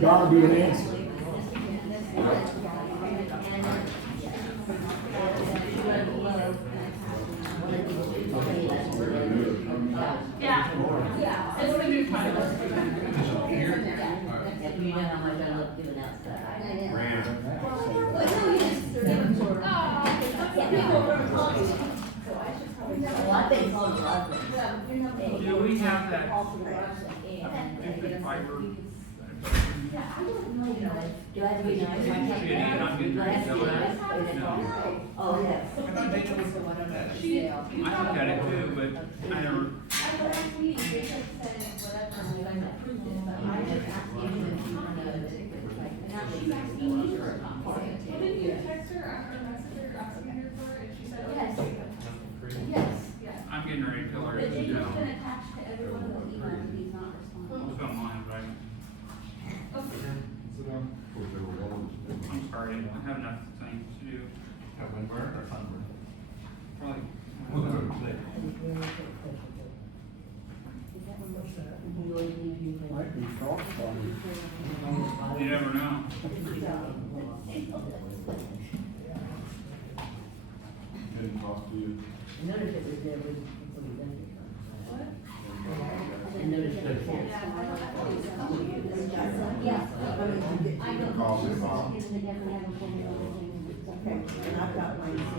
gotta be an answer. Yeah, it's the new title. You know how much I love giving out stuff. Well, I've been told you, I've been. Do we have that infant fiber? Do I have to be nice? Shitty, I'm getting Do I have to be ready to nice? go. Or is it No. wrong? Oh, yes. I looked at it too, but I never, Well, did you text her after a messenger asking her for it, and she said, okay. Yes. I'm getting ready to tell her, But you know, Jason's been attached to every one of those emails and he's not responding. what's going on, right? I'm sorry, I have enough things to do. Probably. Might be frostbite. You never know. Didn't talk to you. I noticed it was there before you left it. I noticed it was there. Yeah. I know. Call me, Bob. She's in the different level for me, everything. Okay, and I've got mine, so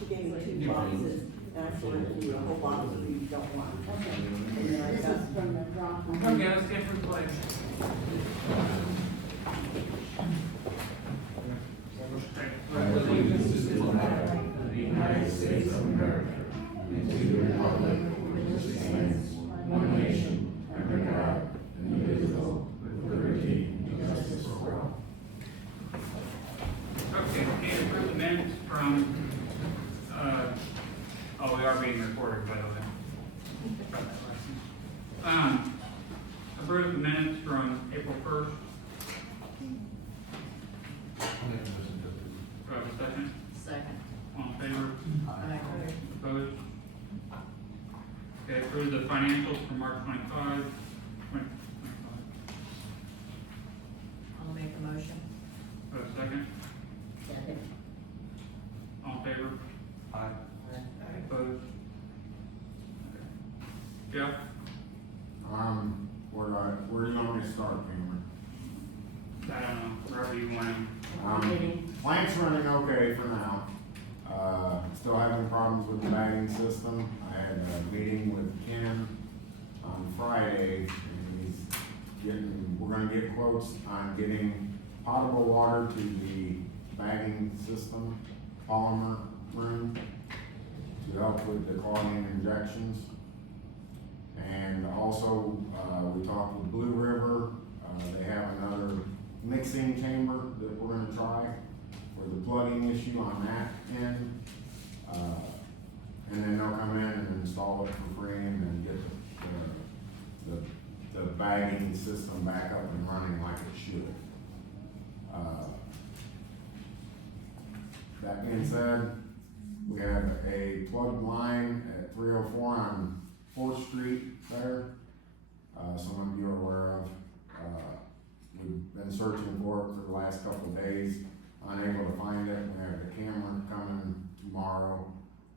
she gave me 2 boxes, and I sorted through a whole box that you don't want. And then I This got, is from the drop. Okay, let's get for play. Allegiance to the flag of the United States of America, and to the republic for which it stands, one nation, under God, indivisible, with liberty and justice for all. Okay, we need to approve the minutes from, oh, we are being recorded, by the way. Approve the minutes from April 1st. Do I have a second? Second. All in favor? Aye. Opposed? Okay, approve the financials for March 25. I'll make a motion. Do I have a second? Second. All in favor? Aye. Opposed? Jeff? Where do you want me to start, Cameron? I don't know, wherever you want him. Plant's running okay for now. Still having problems with the bagging system. I had a meeting with Ken on Friday, and we're gonna get quotes on getting potable water to the bagging system, polymer room, to help with the clogging injections. And also, we talked with Blue River, they have another mixing chamber that we're gonna try for the plugging issue on that end. And then they'll come in and install it for free and then get the bagging system back up and running like it should. That being said, we have a plugged line at 304 on 4th Street there. Some of you are aware of. We've been searching for it for the last couple of days, unable to find it. We have the camera coming tomorrow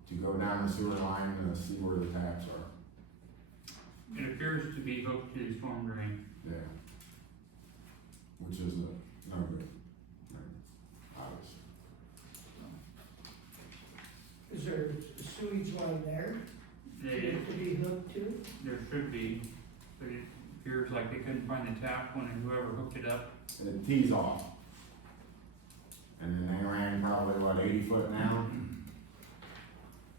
to go down the sewer line and see where the taps are. It appears to be hooked to the storm drain. Yeah. Which is no good, obviously. Is there a sewage line there? They, To be hooked to? there should be, but it appears like they couldn't find the tap when whoever hooked it up. And it tees off. And then they ran probably, 80 foot down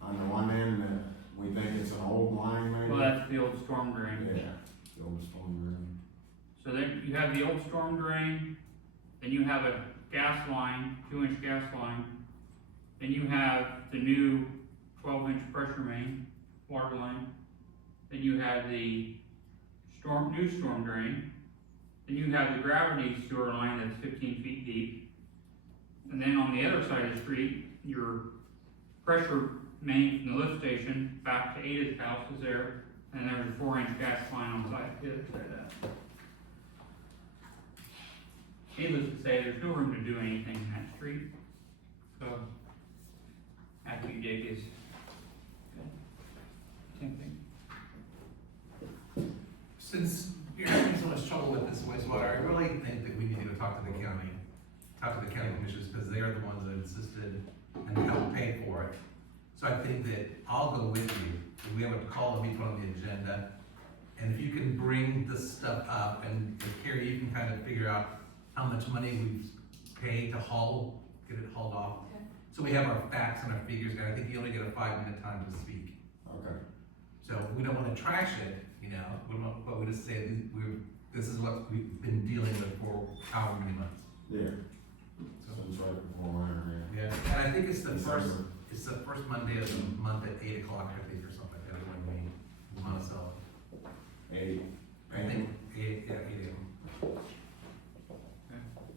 on the one end that we think it's an old line maybe. Well, that's the old storm drain. Yeah, the old storm drain. So then you have the old storm drain, then you have a gas line, 2-inch gas line, then you have the new 12-inch pressure main, water line, then you have the new storm drain, then you have the gravity sewer line that's 15 feet deep, and then on the other side of the street, your pressure main from the lift station back to Ada's house is there, and there's a 4-inch gas line on the other side of that. needless to say, there's no room to do anything in that street, so after you dig is tempting. Since you're having so much trouble with this wastewater, I really think that we need to go talk to the county commissioners, because they are the ones that insisted and helped pay for it. So I think that I'll go with you, and we have a call to be put on the agenda, and if you can bring this stuff up, and if Carrie, you can kind of figure out how much money we've paid to get it hauled off. Okay. So we have our facts and our figures, and I think you only get a 5-minute time to speak. Okay. So we don't wanna trash it, but we just say, this is what we've been dealing with for however many months. Yeah. Since right before winter, Yeah, and I think it's the first, December. it's the first Monday of the month at 8 o'clock, I think, or something like that, when we wanna sell it. 8. I think 8 AM.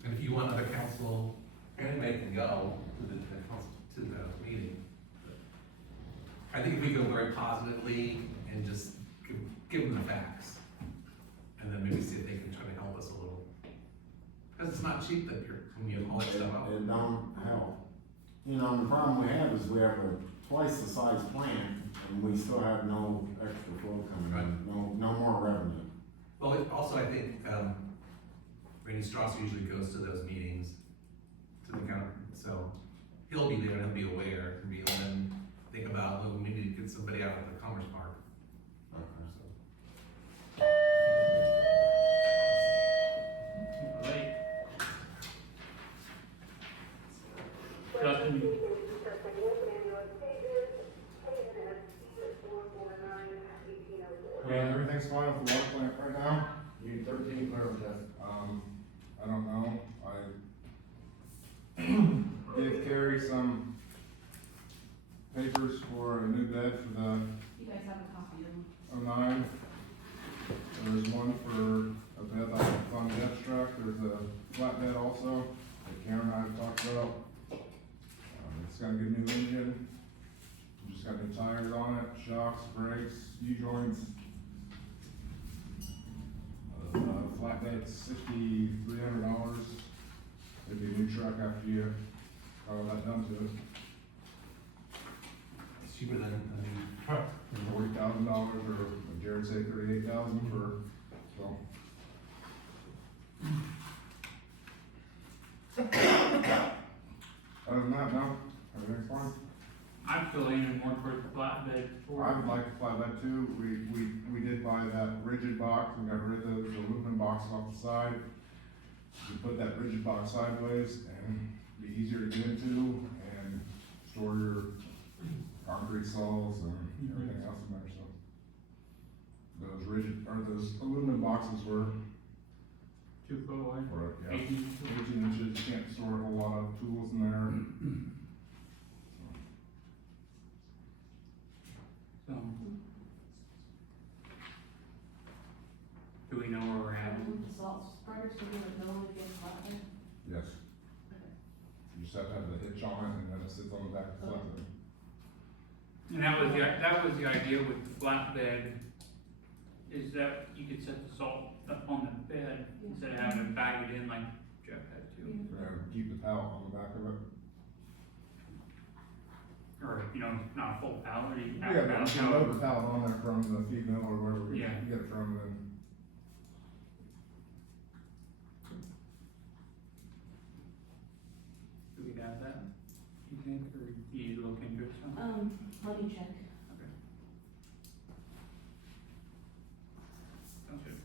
And if you want other council, anybody can go to the meeting. I think if we go very positively and just give them the facts, and then maybe see if they can try to help us a little. Cause it's not cheap that when you haul that stuff out. It don't help. You know, the problem we have is we have a twice the size plant, and we still have no extra flow coming in, no more revenue. Well, also, I think, Randy Strauss usually goes to those meetings, to the counter, so he'll be there and he'll be aware, and be, and then think about, well, we need to get somebody out at the Commerce Park. Okay. Late. Justin, Yeah, everything's fine with the water plant right now. Need 13 clearance test. I don't know, I gave Carrie some papers for a new bed for the You guys have a copy of them. 09. There's one for a bed like it's on the abstract, there's a flat bed also, that Karen and I have talked about. It's got a good new engine, just got new tires on it, shocks, brakes, U-joints. Flatbed's $6,300. It'd be a new truck after you got all that done to it. It's cheaper than a new truck. $40,000, or Jared say $38,000 for, so. Other than that, no, everything's fine. I'm still leaning more towards the flatbed. I would like the flatbed too. We did buy that rigid box and got rid of the aluminum box off the side. You put that rigid box sideways and be easier to get into and store your concrete saws and everything else in there, so. Those aluminum boxes were, 2 foot away. yeah, 18 inches, you can't store a whole lot of tools in there. So. Do we know where we're at? The salt spreaders to give it going against flatbed. Yes. You just have to have the hitch on it and then it sits on the back of the flatbed. And that was the idea with the flatbed, is that you could set the salt up on the bed instead of having to bag it in like Jeff had to. Keep the pallet on the back of it. Or, not a full pallet, you can Yeah, have but it you can load the pallet on there from the feed mill or wherever you Yeah. get it from, then. Do we have that, you think, or you need to look into it some? Let me check. Okay. Sounds good.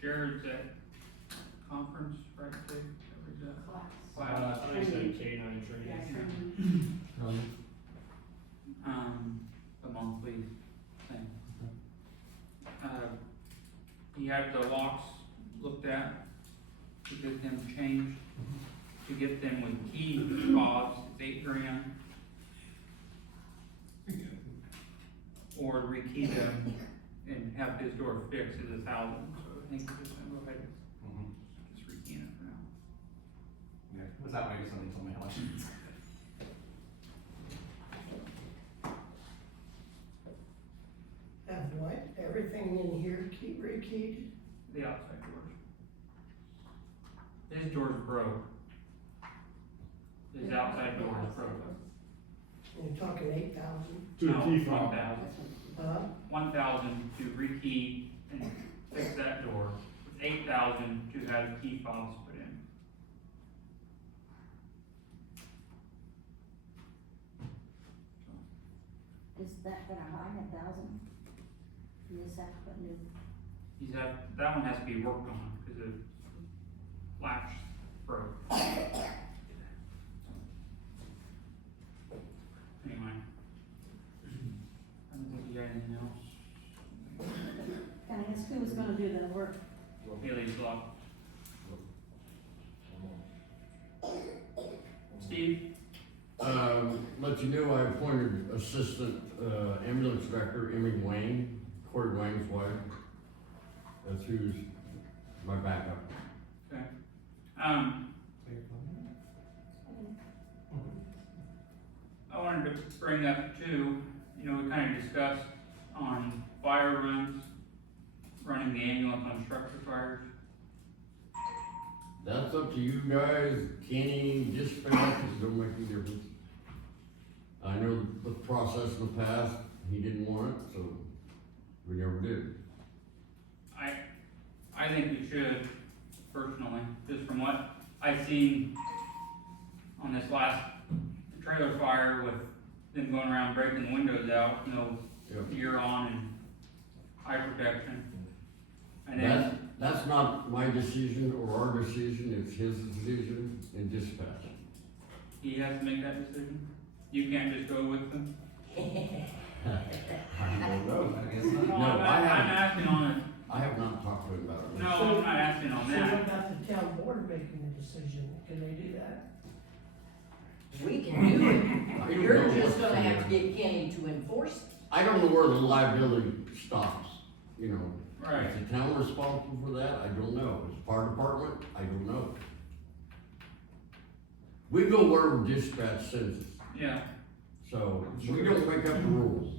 Jared's at conference, right, Dave? Where's that? Class. Class. I think it's a K9 Yeah, training. training. The monthly thing. He had the locks looked at to get them changed, to get them with key fobs, it's $8,000. Or to rekey them and have his door fixed is $1,000, so I think we're just gonna go ahead and just rekey it for now. Yeah, it was that way somebody told me how much. Have everything in here rekeyed? The outside doors. His door's broke. His outside door is broke. You're talking 8,000? To a key fob. 1,000. 1,000 to rekey and fix that door. 8,000 to have the key fobs put in. Is that gonna hide 1,000? You just have to put new, That one has to be worked on, cause the latch broke. Anyway. I don't think you got anything else. can I ask who was gonna do the work? Haley's Law. Steve? Let you know, I appointed assistant, ambulance director, Emmy Wayne, Corey Wayne's wife. That's who's my backup. Okay. I wanted to bring up too, we kind of discussed on fire runs, running the ambulance on structure fires. That's up to you guys, Kenny, dispatch, it don't make any difference. I know the process in the past, he didn't want it, so we never did. I think we should, personally, just from what I've seen on this last trailer fire with them going around breaking windows out, Yep. gear on and eye protection. And then, That's not my decision or our decision, it's his decision in dispatch. he has to make that decision? You can't just go with them? I don't know. No, No, I'm I asking on it. I have not talked to him about it. No, I'm not asking on So that. what about the town board making the decision? Can they do that? We can do I it, don't you're know just what's gonna have there. to get Kenny to enforce it. I don't know where the liability stops, Right. Is the town responsible for that? I don't know. Is the fire department? I don't know. We go wherever dispatch sends us, Yeah, so we don't make up the rules.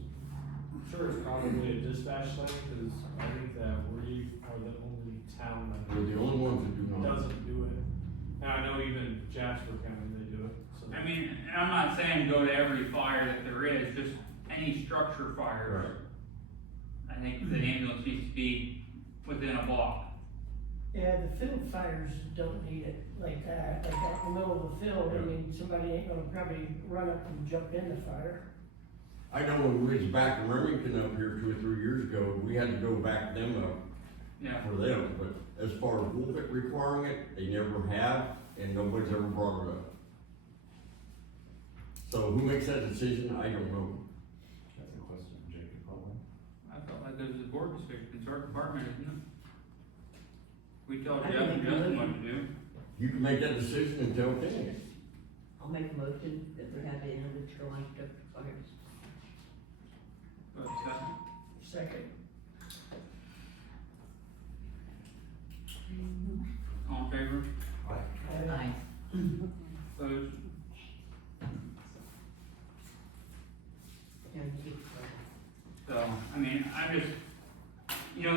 I'm sure it's probably a dispatch thing, cause I think that we are the only town We're the only ones that do that not. doesn't do it. Now, I know even Jasper County, they do it, so. I mean, and I'm not saying go to every fire that there is, just any structure fires. Right. I think the ambulance needs to be within a block. Yeah, the field fires don't need it like that, like out in the middle of the field, I Yeah. mean, somebody ain't gonna probably run up and jump in the fire. I know when we was back in Remington up here 2 or 3 years ago, we had to go back them up Yeah, for them, but as far as Wolfett requiring it, they never have, and nobody's ever brought it up. So who makes that decision, I don't know. That's a question, Jacob, probably. I felt like it was a board decision, it's our department, isn't it? We tell I Jeff think and we Justin do. what to do. You can make that decision and tell Kenny. I'll make a motion that we have the ambulance go on structure fires. Go ahead, Scott. Second, All in favor? Aye. Opposed? So, I mean, I'm just,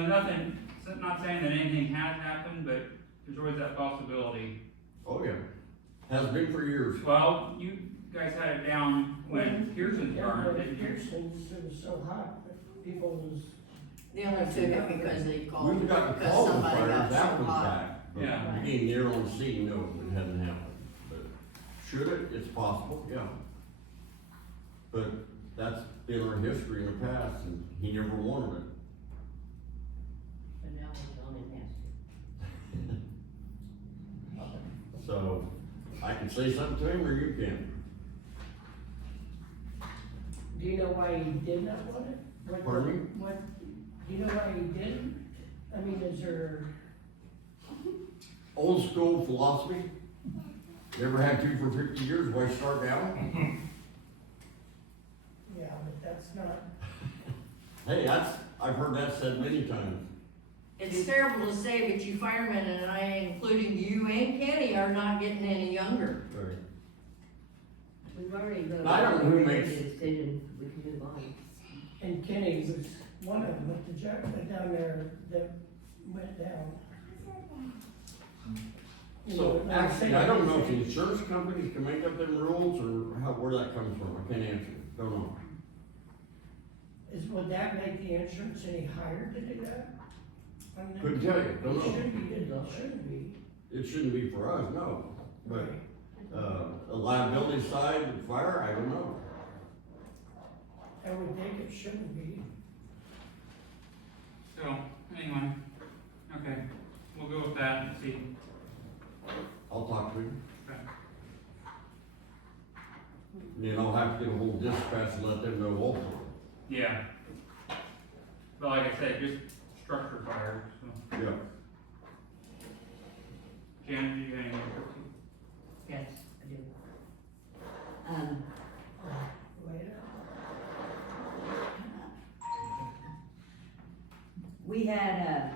nothing, not saying that anything has happened, but there's always that possibility. Oh, yeah. Has been for years. Well, you guys had it down when Pearson's yeah, burned, when didn't you? Pearson's, it was so hot, that people was, They only took it because they called, We've got the because call somebody fire, got that so was hot. back. But Yeah. being there on scene, no, it hadn't happened. But should it? It's possible, yeah. But that's been our history in the past, and he never wanted it. But now it's on and has to. So, I can say something to him, or you can. do you know why he did not want it? What- Pardon me? What, do you know why he didn't? I mean, is there, Old school philosophy. Never had to for 50 years, why start now? yeah, but that's not, Hey, I've heard that said many times. It's terrible to say, but you firemen, and I, including you and Kenny, are not getting any younger. Right. We've already voted. I don't know who we made makes- the decision, we can move on. and Kenny one of them, with the judge, down there that went down. You So, know, actually, I don't know if the insurance companies can make up them rules, or how, where that comes from, I can't answer, don't know. Would that make the insurance any higher to do that? I mean, Couldn't tell you, don't It know. should be, it shouldn't be. It shouldn't be for us, no, but, a liability side, fire, I don't know. I would think it shouldn't be. So, anyway, okay, we'll go with that and see. I'll talk to him. Okay. Then I'll have to get a hold of dispatch and let them know also. Yeah. But like I said, just structure fire, so. Yeah. Janet, do you have any more? Yes, I do. Later. We had a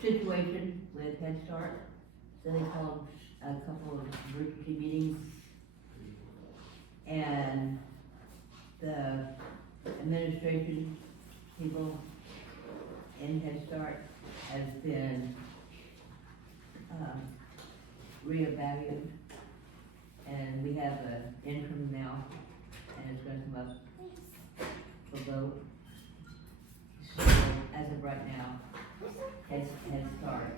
situation with Head Start, so they called a couple of emergency meetings. And the administration people in Head Start has been, reevaluated. And we have an interim now, and it's gonna come up for vote. So, as of right now, Head Start,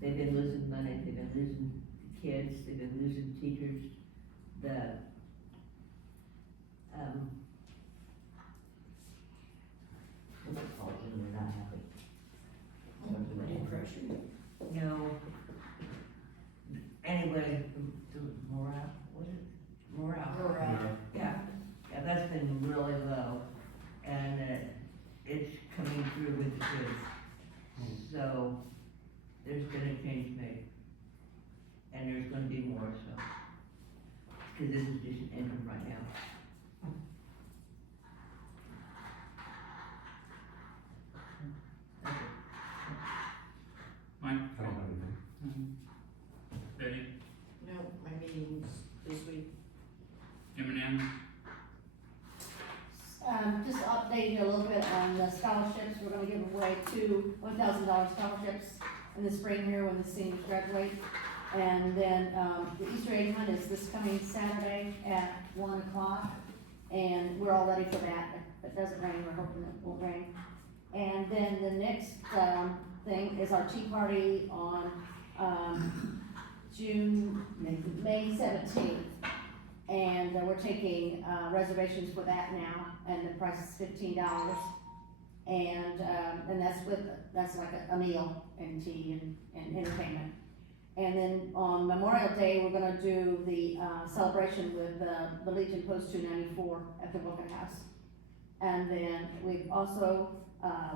they've been losing money, they've been losing kids, they've been losing teachers. The, what's it called when they're not happy? Depression. No. Anyway, the morale, what is it? Morale. Yeah, that's been really low, and it's coming through with the kids. So, there's been a change made, and there's gonna be more, so. Cause this is just an interim right now. Mike? I don't have anything. Betty? No, my meeting's this week. M&M? Just to update you a little bit on the scholarships, we're gonna give away two $1,000 scholarships in the spring here when the seniors graduate. And then, the Easter egg hunt is this coming Saturday at 1 o'clock, and we're all ready for that. If it doesn't rain, we're hoping it won't rain. And then the next, thing is our tea party on, May 17th. And we're taking, reservations for that now, and the price is $15. And that's like a meal and tea and entertainment. And then on Memorial Day, we're gonna do the, celebration with, the Legion Post 294 at the Wilkin House. And then we've also,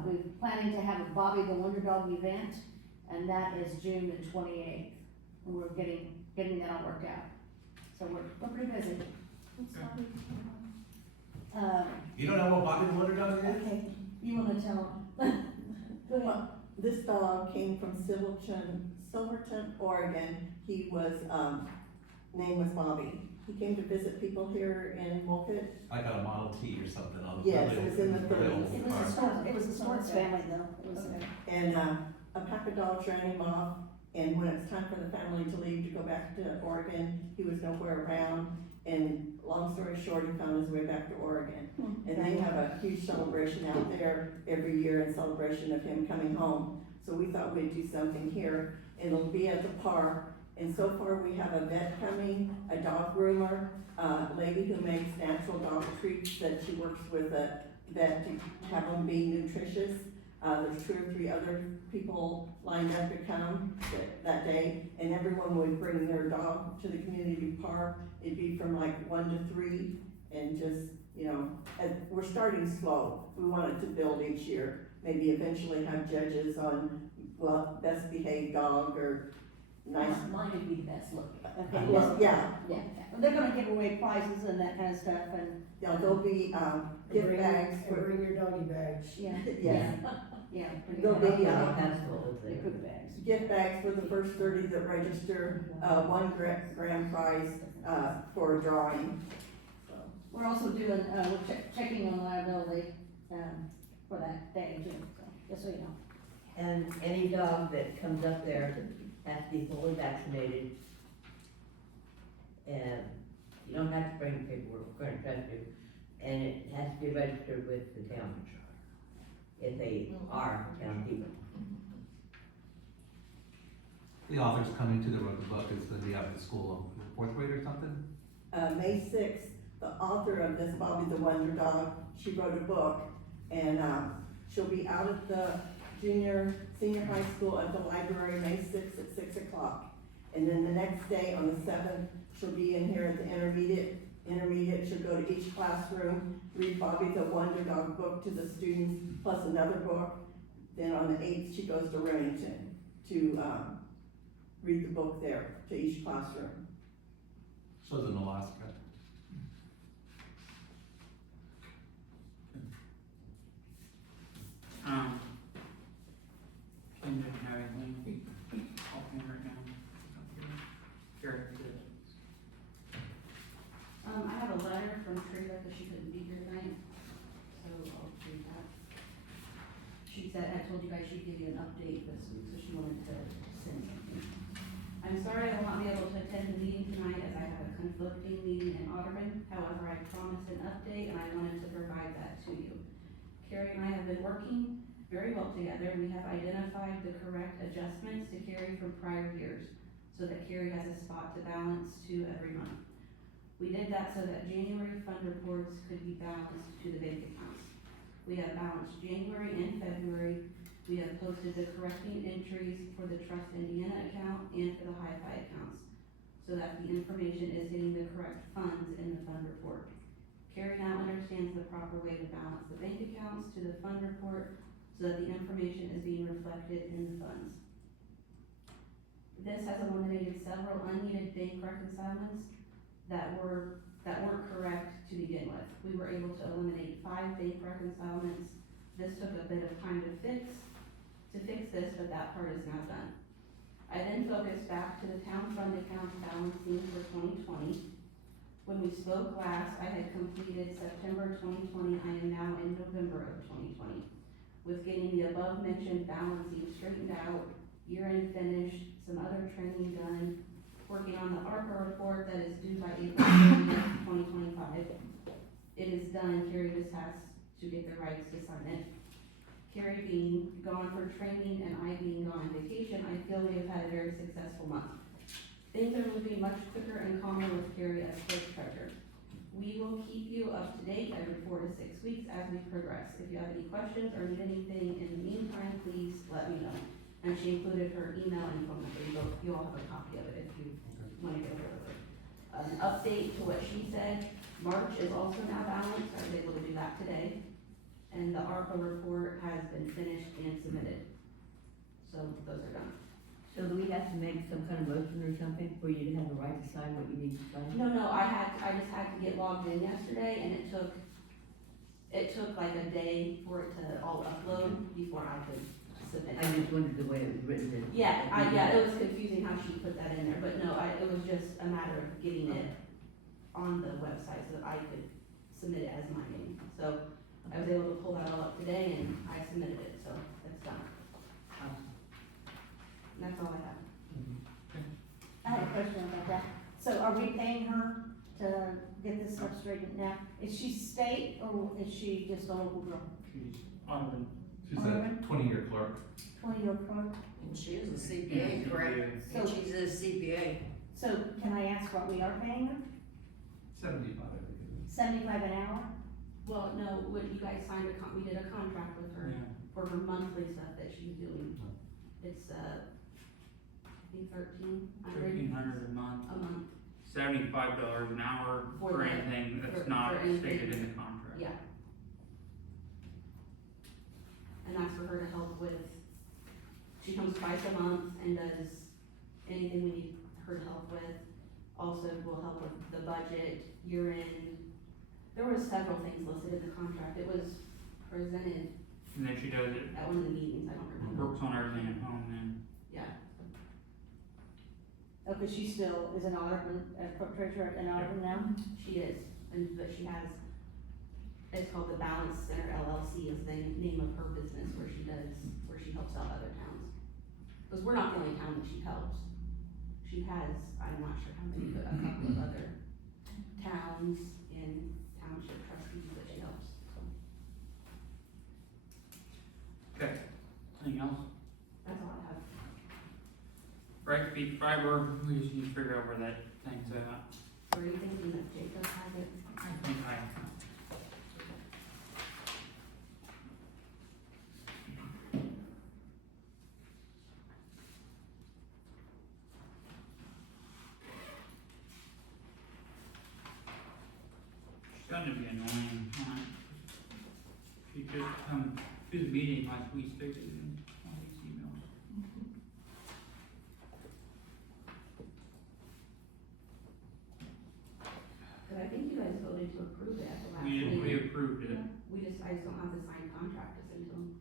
we're planning to have a Bobby the Wonder Dog event, and that is June the 28th. And we're getting that all worked out. So we're pretty busy. You don't know what Bobby the Wonder Dog is? Okay, you wanna tell them? Go ahead. Well, this dog came from Silverton, Oregon. He was, name was Bobby. He came to visit people here in Wolcott. I got a Model T or something on the. Yes, it was in the thirties. It was a sports family though. It was, And, a pack of dogs ran him off, and when it was time for the family to leave to go back to Oregon, he was nowhere around. And long story short, he found his way back to Oregon. And they have a huge celebration out there every year in celebration of him coming home. So we thought we'd do something here. It'll be at the park. And so far, we have a vet coming, a dog groomer, a lady who makes natural dog treats that she works with a vet to have them be nutritious. There's 2 or 3 other people lined up to come that day, and everyone would bring their dog to the community park. It'd be from like 1 to 3, and just, we're starting slow. We want it to build each year. Maybe eventually have judges on, well, best behaved dog or nice. Mine would be the best looking. Okay, well, yeah, Yeah, they're gonna give away prizes and that kind of stuff, and, yeah, there'll be, gift bags And for, bring your doggy bags. yeah. yes. Yeah. There'll be, They poop bags. gift bags for the first 30 that register, 1 grand prize, for a drawing. We're also doing, we're checking on liability, for just so you know. And any dog that comes up there has to be fully vaccinated. And you don't have to bring paperwork, we're gonna trust you, and it has to be registered with the town. If they are town people. The author's coming to the book is gonna be out at the school, fourth grade or something? May sixth, the author of this, Bobby the Wonder Dog, she wrote a book, and, she'll be out at the senior high school at the library, May sixth at 6 o'clock. And then the next day, on the seventh, she'll be in here at the intermediate, she'll go to each classroom, read Bobby the Wonder Dog book to the students, plus another book. Then on the eighth, she goes to Remington to, read the book there to each classroom. Shows in Alaska. Ken didn't have anything, offhand right now. Carrie, I have a letter from Trina, because she couldn't be here tonight, so I'll read that. She said, I told you guys she'd give you an update this week, so she wanted to send something. I'm sorry I will not be able to attend the meeting tonight as I have a conflicting meeting in Otterman. However, I promised an update and I wanted to provide that to you. Carrie and I have been working very well together. We have identified the correct adjustments to carry from prior years so that Carrie has a spot to balance to every month. We did that so that January fund reports could be balanced to the bank accounts. We have balanced January and February. We have posted the correcting entries for the Trust Indiana account and for the Hi-Fi accounts, so that the information is hitting the correct funds in the fund report. Carrie now understands the proper way to balance the bank accounts to the fund report, so that the information is being reflected in the funds. This has eliminated several unneeded bank reconciliations that weren't correct to begin with. We were able to eliminate 5 bank reconciliations. This took a bit of time to fix this, but that part is now done. I then focused back to the town fund accounts balancing for 2020. When we spoke last, I had completed September 2020, I am now in November of 2020. With getting the above mentioned balancing straightened out, year-end finished, some other training done, working on the ARPA report that is due by April 30th, 2025. It is done, Carrie just has to get the rights to sign it. Carrie being gone for training and I being gone on vacation, I feel we have had a very successful month. Things are moving much quicker and calmer with Carrie as clerk treasurer. We will keep you up to date every 4 to 6 weeks as we progress. If you have any questions or need anything in the meantime, please let me know. And she included her email and phone number. You all have a copy of it if you want to get rid of it. An update to what she said, March is also now balanced. I was able to do that today. And the ARPA report has been finished and submitted. So those are done. So do we have to make some kind of motion or something for you to have the right to sign what you need to sign? No, I just had to get logged in yesterday and it took like a day for it to all upload before I could submit. I just wondered the way it was written. It was confusing how she put that in there, but no, it was just a matter of getting it on the website so that I could submit it as my name. So I was able to pull that all up today and I submitted it, so it's done. And that's all I have. Mm-hmm. I had a question about that. So are we paying her to get this stuff straightened now? Is she state or is she just a local girl? she's on She's a 20-year clerk. 20-year clerk? And she is a the. CPA, correct? So- And she's a CPA. So can I ask what we are paying her? 75, I think it is. 75 an hour? Well, no, when you guys signed we did a contract with her for her monthly stuff that she's doing. It's, I think $1,300 a month, a month, $75 an hour For for the- anything that's for not anything. stated in the contract. yeah. And that's for her to help with, she comes twice a month and does anything we need her to help with. Also will help with the budget, year end. There were several things listed in the contract. It was presented And then she does it, at one of the meetings, I don't remember. works on everything at home then. Yeah. Oh, cause she still is an auditor, clerk treasurer in Auburn now? She is, but she has, it's called the Balance Center LLC is the name of her business where she does where she helps out other towns. Because we're not the only town that she helps. She has, I'm not sure how many, but a couple of other towns and township trustees that she helps, so. Okay, anything else? That's all I have. Right, beach fiber, we just need to figure out where that thing's at. Were you thinking that Jacob had it? I think I. She's gonna be annoying, huh? She just come to the meeting last week, stated in all these emails. But I think you guys voted to approve it at the last We meeting. approved it. I just don't have the signed contract to send to them.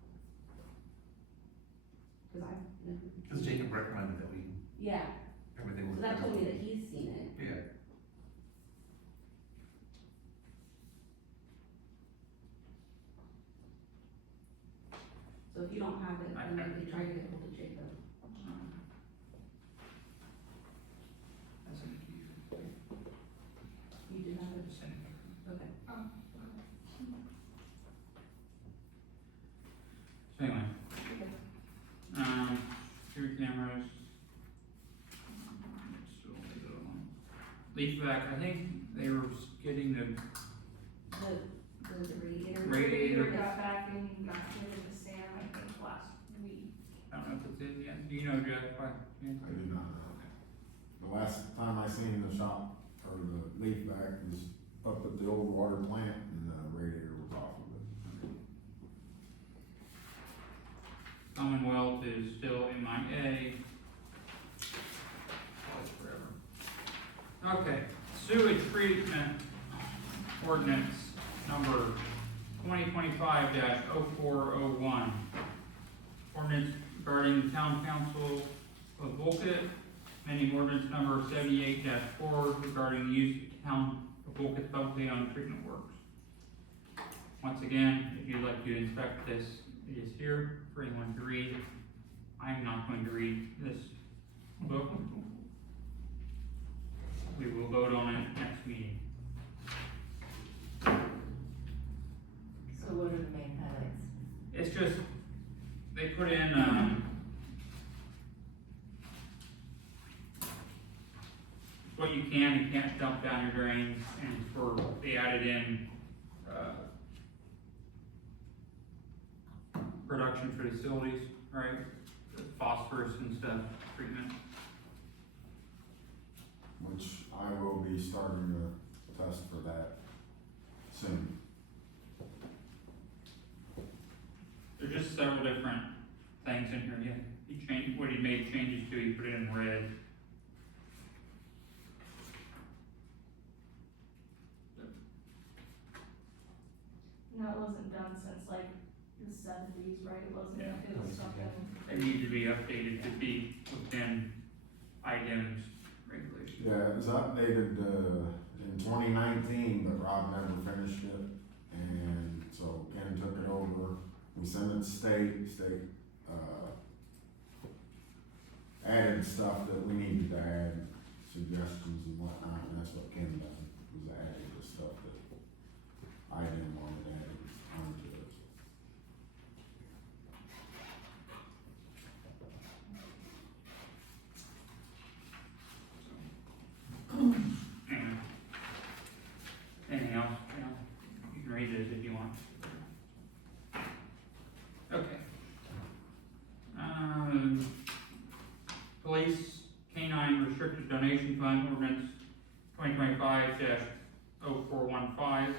Cause Cause Jacob recommended that we, yeah, everything so was. that told me that he's seen it. Yeah. So if you don't have it, I then have I it. could try to get hold of Jacob. That's in the queue. You do have it? Just send it. Okay. So anyway. Security cameras. Leaf back, I think they were getting the The radiator. radiator, Got back and got given to Sam, I think, last week. I don't know if it's in yet, do you know, Jeff, by chance? I do not know. The last time I seen the shop, or the leaf back, was up at the old water plant, and the radiator was off of it. Commonwealth is still MIA. Probably forever. Okay, sewage treatment ordinance number 2025-0401. Ordinance regarding the town council of Wolcott, amending ordinance number 78-4 regarding the use of town of Wolcott publicly owned treatment works. Once again, if you'd like to inspect this, it is here for anyone to read. I am not going to read this book. We will vote on it next meeting. So what are the main highlights? It's just, they put in, what you can and can't dump down your drains, and they added in, production facilities, right? The phosphorus and stuff, treatment. Which I will be starting to test for that soon. There's just several different things in here, yeah. He changed, what he made changes to, he put it in red. No, it wasn't done since like the 70s, right? It wasn't, Yeah. it was something. They need to be updated to be within IDEM's regulations. Yeah, it was updated, in 2019, but Rob never finished it, and so Ken took it over. We sent it to state, added stuff that we needed to add, suggestions and whatnot, and that's what Ken done, was added the stuff that IDEM wanted added onto it. Anyway. Anything else? You know, you can read this if you want. Okay. Police Canine Restricted Donation Fund Ordinance 2025-0415.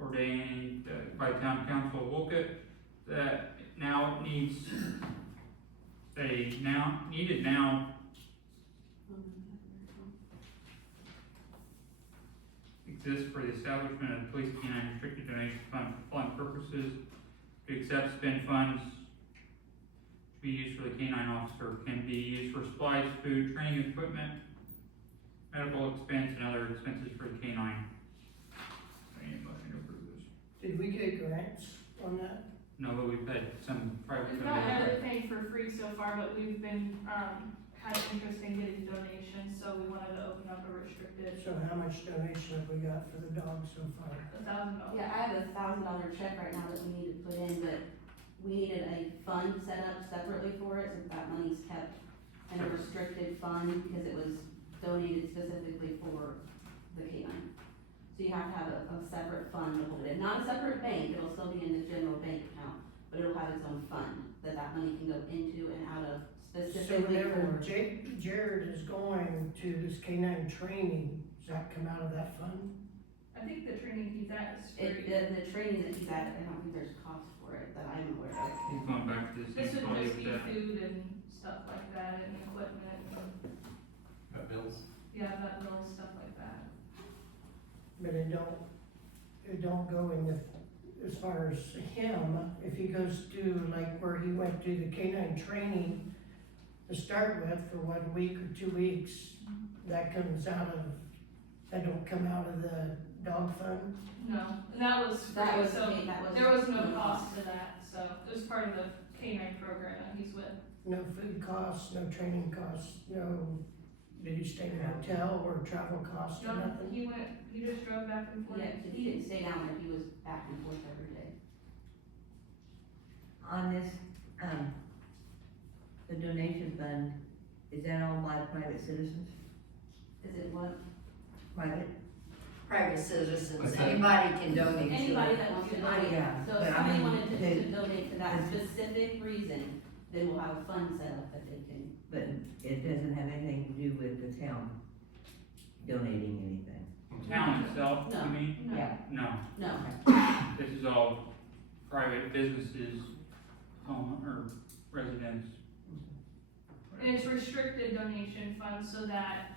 Ordained by Town Council of Wolcott that now needs exists for the establishment of the Police Canine Restricted Donation Fund for following purposes: to accept spend funds to be used for the canine officer, can be used for supplies, food, training equipment, medical expense, and other expenses for the canine. I need a motion to approve this. Did we get a grant grants on that? No, but we've had some private. We've not donations. everything for free so far, but we've been, had interest in getting donations, so we wanted to open up a restricted So how much donation have we got for the dog so far? $1,000. Yeah, I have $1,000 check right now that we need to put in, but we needed a fund set up separately for it, so that money's kept in a restricted fund, because it was donated specifically for the canine. So you have to have a separate fund to hold it in, not a separate bank, it'll still be in the general bank account, but it'll have its own fund that money can go into and out of So specifically whenever for. Jared is going to this canine training, does that come out of that fund? I think the training he's at is It, free. the training that he's at, I don't think there's cost for it that I'm aware of. He's going back to the This same would party just be with that. food and stuff like that, and equipment, and, Got bills? yeah, vet bills, stuff like that. But it don't go in the, as far as him, if he goes to like where he went to the canine training to start with for 1 week or 2 weeks, that comes out of, that don't come out of the dog fund? No, and that was That free, was, so that was. there was no cost to that, so it was part of the canine program that he's with. No food costs, no training costs, no, did he stay in a hotel or travel costs or No, nothing? he just drove back and forth. Yeah, he didn't stay down there, he was back and forth every day. On this, the donation fund, is that all by private citizens? Is it what? Private? Private citizens, What's that? anybody can donate to it. Anybody that wants to donate, Yeah, so but if I somebody mean, wanted to the- donate to that specific reason, then we'll have a fund set up that they can. But it doesn't have anything to do with the town donating anything. Town itself, No. you mean? No. Yeah. No, No, this is all private businesses, home, or residents. And it's restricted donation funds so that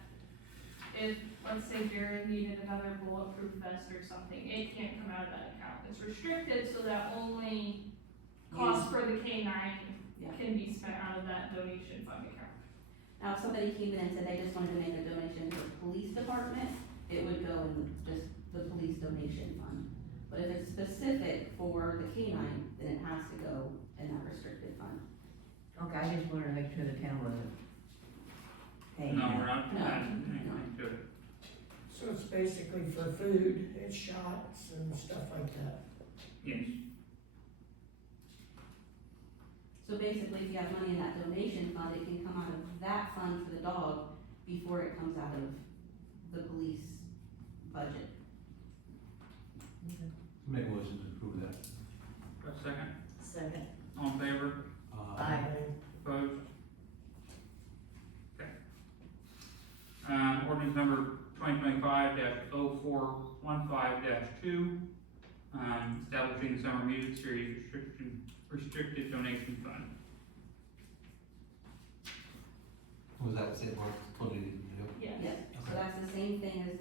if, let's say Jared needed another bulletproof vest or something, it can't come out of that account. It's restricted so that only costs for the canine Yeah. can be spent out of that donation fund account. now if somebody came in and said they just wanted to make a donation to the police department, it would go in just the police donation fund. But if it's specific for the canine, then it has to go in that restricted fund. Okay, I just wanted to make sure the town wasn't paying. No, that. we're not No, adding no. anything to it. So it's basically for food, it's shots and stuff like that. Yes, So basically, if you have money in that donation fund, it can come out of that fund for the dog before it comes out of the police budget. Make a motion to approve that. a second, Second. all in favor, Aye. opposed? Okay. Ordinance number 2025-0415-2, establishing the summer music series restricted donation fund. Was that the same one, totally, Yes. Yes, so that's the same thing as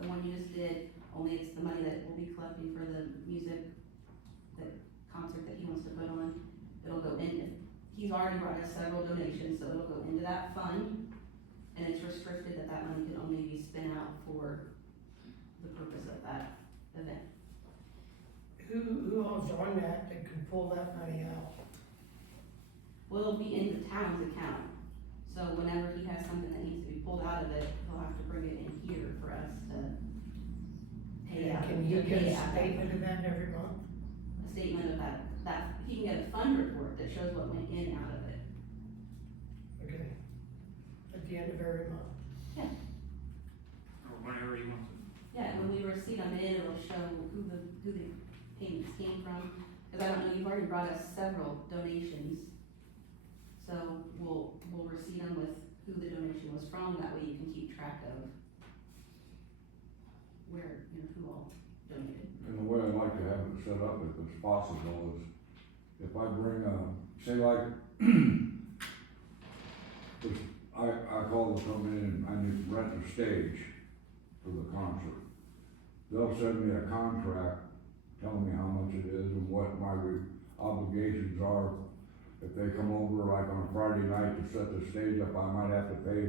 the one you just did, only it's the money that we'll be collecting for the music, the concert that he wants to put on. It'll go in, he's already brought us several donations, so it'll go into that fund, and it's restricted that that money can only be spent out for the purpose of that event. Who all's on that can pull that money out? Well, it'll be in the town's account, so whenever he has something that needs to be pulled out of it, he'll have to bring it in here for us to pay out. Can he to get pay a out that statement of that every month? a statement of that, he can get a fund report that shows what went in and out of it. Okay. At the end of every month? Or whenever you want to. Yeah, when we receive them in, it'll show who the payments came from, cause I don't know, you've already brought us several donations. So we'll receive them with who the donation was from, that way you can keep track of where, who all donated. And the way I'd like to have it set up, if it's possible, is if I bring say like, I call to come in and I need to rent a stage for the concert. They'll send me a contract telling me how much it is and what my obligations are. If they come over like on a Friday night to set the stage up, I might have to pay,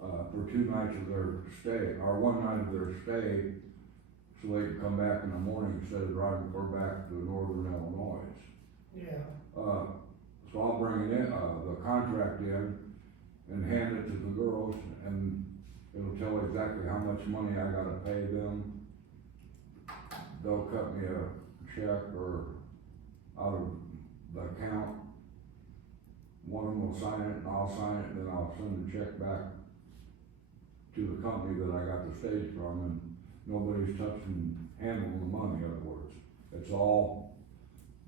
for 2 nights of their stay, or 1 night of their stay, so they can come back in the morning instead of driving clear back to northern Illinois. Yeah, So I'll bring it in, the contract in and hand it to the girls, and it'll tell exactly how much money I gotta pay them. They'll cut me a check or out of the account. One of them will sign it and I'll sign it, and then I'll send the check back to the company that I got the stage from, and nobody's touching, handling the money, in other words. It's all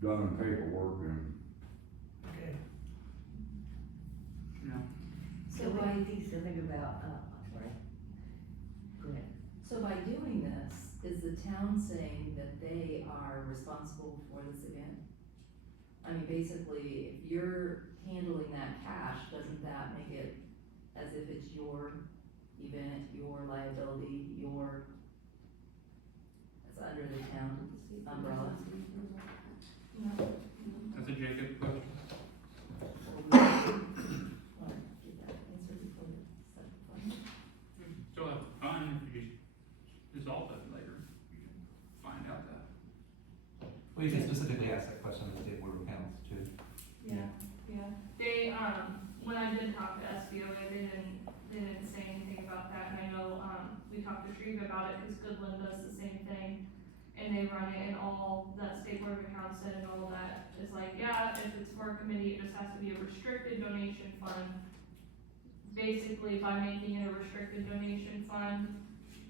done in paperwork and okay. Yeah. So why do you think something about, I'm sorry. Go ahead. So by doing this, is the town saying that they are responsible for this event? I mean, basically, if you're handling that cash, doesn't that make it as if it's your event, your liability, it's under the town umbrella? No. That's a Jacob question. Well, we want to get that answer before the second one. Still have fun if you dissolve it later, you can find out that. Well, you can specifically ask that question of the state board of panels too. Yeah, yeah. They, when I did talk to SBOA, they didn't say anything about that, and I know, we talked to Shreve about it, cause Goodland does the same thing. And they run it, and all that state board of accounts said and all that is like, yeah, if it's for a committee, it just has to be a restricted donation fund. Basically, by making it a restricted donation fund,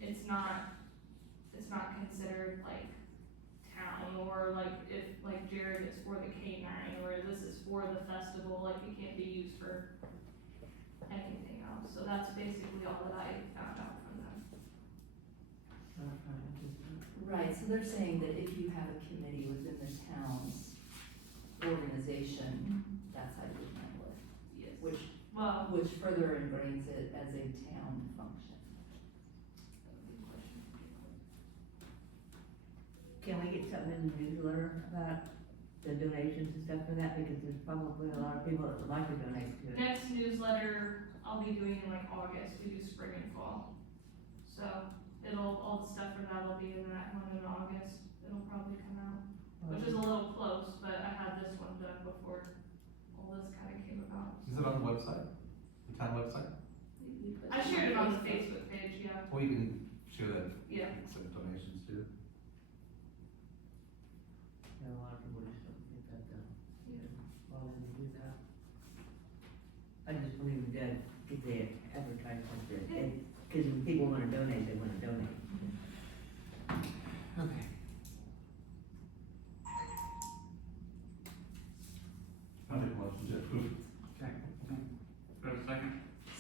it's not considered like town, or like if, like Jared, it's for the K9, or this is for the festival, like it can't be used for anything else. So that's basically all that I found out from them. Right, so they're saying that if you have a committee within the town's organization, that's how you handle it, Yes. which further ingrains it as a town function. Can we get something in the newsletter about the donations and stuff for that, because there's probably a lot of people that would like to donate to it. Next newsletter I'll be doing in like August, we do spring and fall. So all the stuff for that will be in that one in August, it'll probably come out, which is a little close, but I had this one done before all this kinda came about. Is it on the website? The town website? I shared it on the Facebook page, yeah, Well, you can share that, yeah. accept donations too. Yeah, a lot of people just don't get that done. Why would they do that? I just believe we gotta get the advertisement there, and, cause when people wanna donate, they wanna donate. Okay. I'll make a motion to approve. Okay. Do I have a second?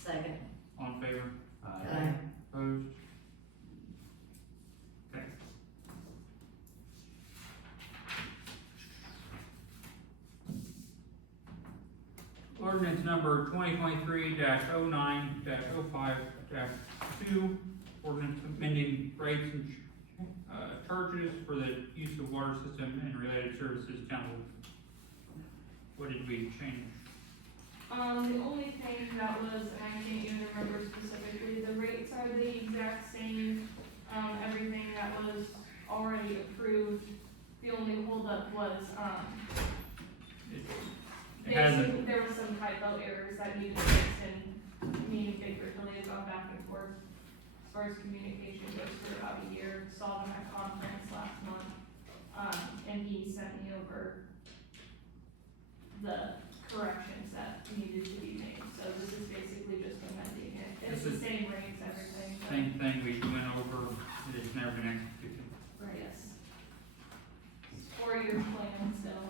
Second. All in favor? Aye. Opposed? Okay. Ordinance number 2023-09-05-2, ordinance amending rates and charges for the use of water system and related services. Town, what did we change? The only thing that was, and I can't even remember specifically, the rates are the exact same, everything that was already approved. The only holdup was, It hasn't, basically, there was some typo errors that needed fixed, and me and Victor Tilly have gone back and forth as far as communication goes for about a year. Saw them at conference last month, and he sent me over the corrections that needed to be made, so this is basically just amending it. It's This the is- same rates, everything, but, same thing we went over, it's never been executed. right, yes. 4-year plan still.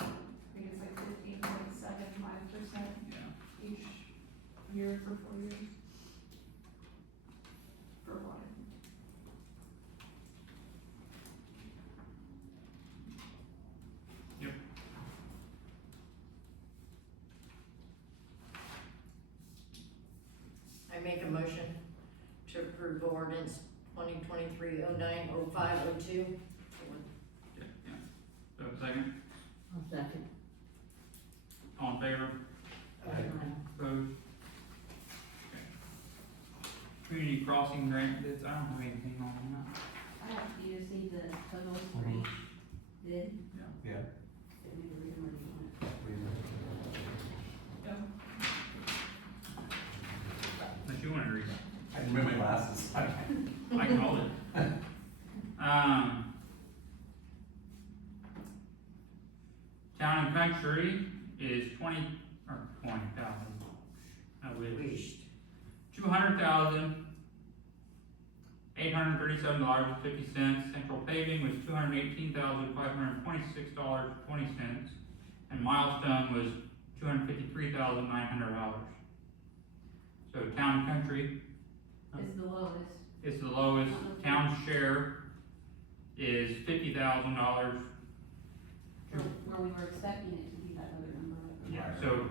I think it's like 15.75% Yeah. each year for 4 years. For water. Yep. I make a motion to approve ordinance 2023-09-05-02. Yeah, yeah. Do I have a second? I'll second. All in favor? Aye. Opposed? Okay. Community crossing grant bids, I don't have anything on that. I have, you just need the totals for each bid? Yeah. Do you want me to read them or do you want it? Unless you wanna read it. I can wear my glasses. I can hold it. Town and Country is 20,000. I wish. $200,837.50. Central Paving was $218,526.20. And Milestone was $253,900. So Town and Country It's the lowest. is the lowest. Town share is $50,000. Where we were expecting it to be that other number. Yeah, so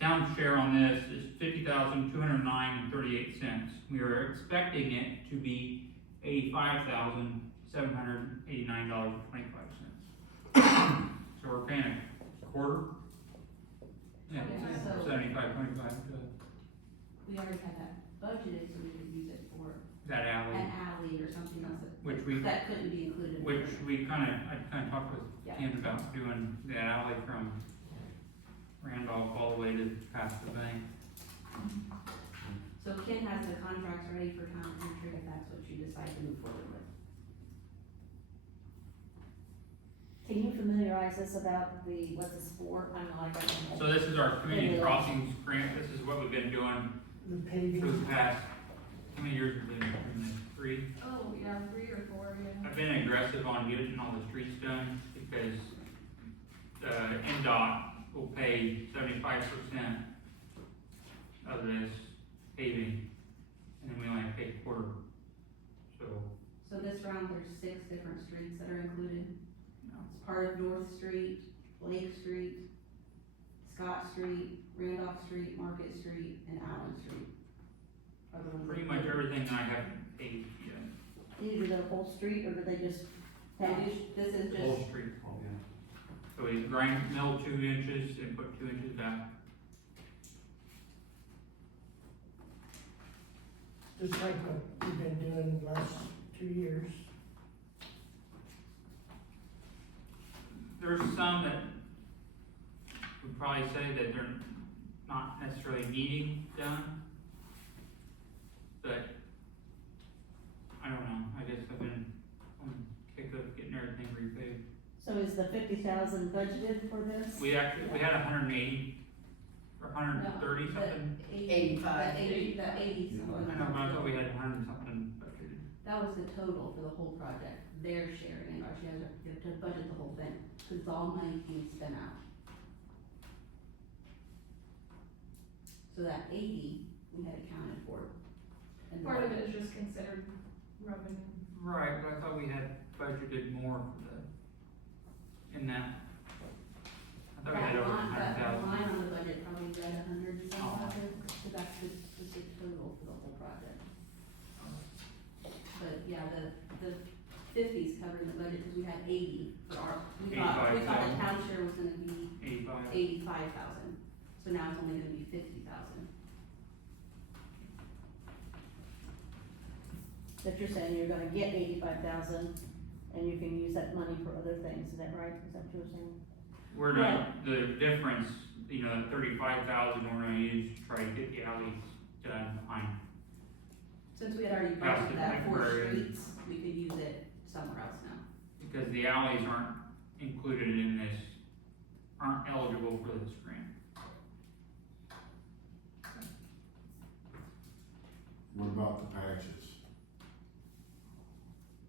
town share on this is $50,209.38. We are expecting it to be $85,789.25. So we're paying a quarter? Yeah, Yeah, so- 75.25 to We already had that budgeted, so we could use it for that alley, an alley or something else that couldn't be included. in the which budget. we I kinda talked with Yeah. Ken about doing the alley from Randolph all the way to past the bank. So Ken has the contracts ready for Town and Country if that's what you decide to move forward with. Can you familiarize us about what's the sport? I'm like, So this is our community crossings grant, this is what we've been doing The for paving, the past, how many years have we been doing this? 3? Oh, yeah, 3 or 4, yeah. I've been aggressive on getting all the streets done because NDOT will pay 75% of this paving, and then we only pay a quarter. So, So this round, there's 6 different streets that are included. No. It's part of North Street, Lake Street, Scott Street, Randolph Street, Market Street, and Allen Street. Are the ones pretty that- much everything I haven't paid yet. do you do the whole street, or do they just Now, patch? this is Whole just, street. So we grind, mill 2 inches and put 2 inches back. just like what we've been doing the last 2 years. There's some that would probably say that they're not necessarily needing done. But, I don't know, I guess I've been on the kick of getting everything repaved. So is the 50,000 budgeted for this? We had 180, or 130 something. the 85. The 80, I know, but I thought we had 100 something budgeted. That was the total for the whole project, their share, and our shares are, you have to budget the whole thing, cause it's all money being spent out. So that 80, we had accounted for. in the Part of budget. it is just considered revenue. Right, but I thought we had budgeted more for in that. I thought we had over That 100,000. line on the budget probably read 100 and Oh. something, so that's the total for the whole project. But yeah, the 50's covering the budget, cause we had 80 for our, we thought the 85,000. town share was gonna be 85. 85,000, so now it's only gonna be 50,000. That you're saying you're gonna get 85,000, and you can use that money for other things, is that right? Is that what you're saying? We're not, the difference, you know, that 35,000 we're gonna use to try to get the alleys done behind. Since we had already Past the budgeted that for temporary. streets, we could use it somewhere else now. Because the alleys aren't included in this, aren't eligible for this grant. What about the patches?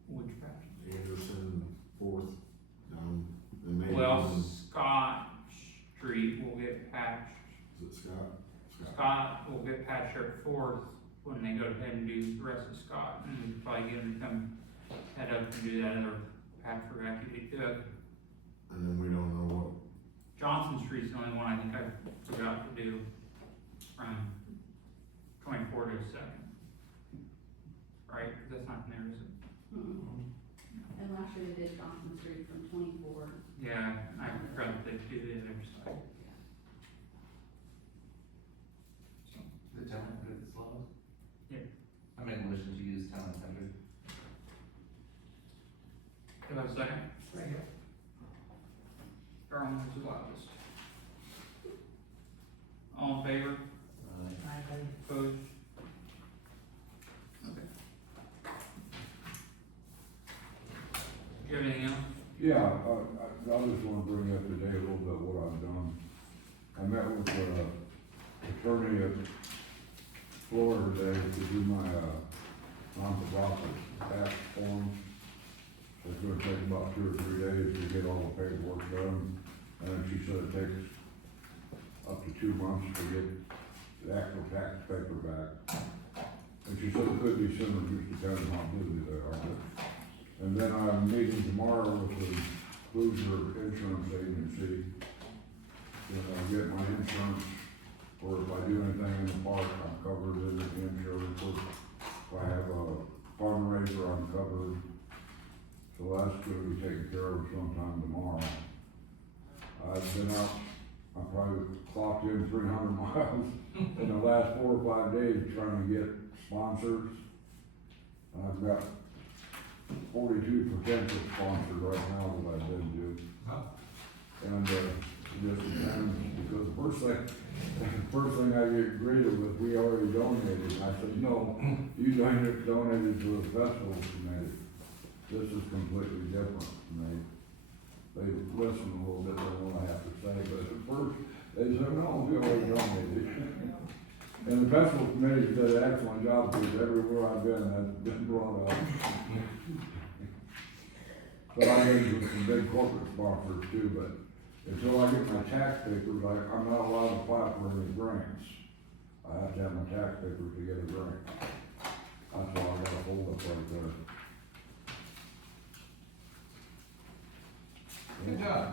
Which patch? Anderson, Fourth, and maybe. Well, Scott Street will get patched. Is it Scott? Scott will get patched there at Fourth when they go ahead and do the rest of Scott, and we could probably get them to come head up and do that other patch for Racky Big Duck. And then we don't know what, Johnson Street's the only one I think I forgot to do from 24 to 2nd. Right, 'cause that's not in there, is it? And last year we did Johnson Street from 24. Yeah, I forgot to do the other side. is town intended. Do I have a second? Carolyn, who's the loudest? All in favor? Opposed? Okay. Do you have anything else? Yeah, I just wanna bring up today a little bit what I've done. I met with the attorney at Florida today to do my, non-for-profit tax forms. It's gonna take about 2 or 3 days to get all the paperwork done, and she said it takes up to 2 months to get the actual tax paper back. And she said it could be sooner, just depending on how busy they are. And then I'm meeting tomorrow with the Hoosier Insurance Agency. And I'll get my insurance, or if I do anything in the park, I'm covered in the insurance. If I have a fundraiser, I'm covered. So that's gonna be taken care of sometime tomorrow. I've been out, I probably clocked in 300 miles in the last 4 or 5 days trying to get sponsors. I've got 42 potential sponsors right now that I've been to. And, just depends, because the first thing I get greeted with, we already donated. And I said, no, you donated to the festival committee. This is completely different. And they listen a little bit to what I have to say, but at first, they said, no, we already donated. And the festival committee did an excellent job, because everywhere I've been, that's been brought up. But I get with some big corporate sponsors too, but until I get my tax papers, I'm not allowed to apply for any grants. I have to have my tax papers to get a grant. That's why I got a hold up right there. Good job.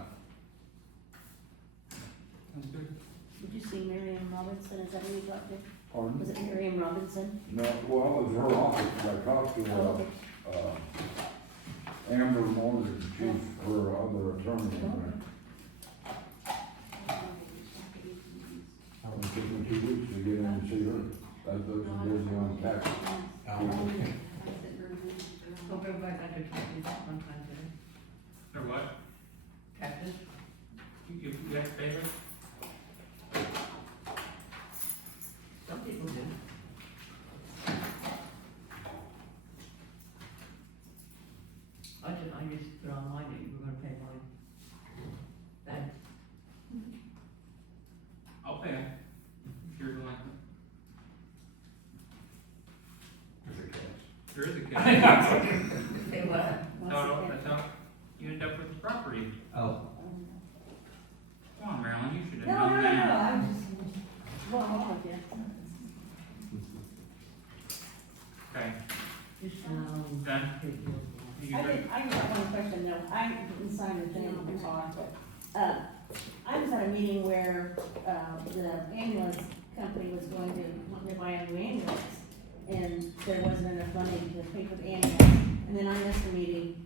Sounds good. Did you see Miriam Robinson, is that who you talked to? Pardon? Was it Miriam Robinson? No, well, it was her office, I talked to, Oh, okay. Amber Morgan, she's her other attorney in there. It took me 2 weeks to get in and see her. That was busy on tax. Hope everybody got their taxes that one time today. Or what? Taxes? You have to pay it? Some people do. I just put online that you were gonna pay mine. That, I'll pay it. If you're like it. There is a catch. say what? That's how you end up with the property. Oh. Come on, Marilyn, you should No, have no, known no, no, that. I'm just, well, I'm with you. Okay, Just, done? You I good? did, I just have one question though, I didn't sign the thing on the car, but, I was at a meeting where, the ambulance company was going to buy a new ambulance, and there wasn't enough money to pay for the ambulance, and then I missed the meeting,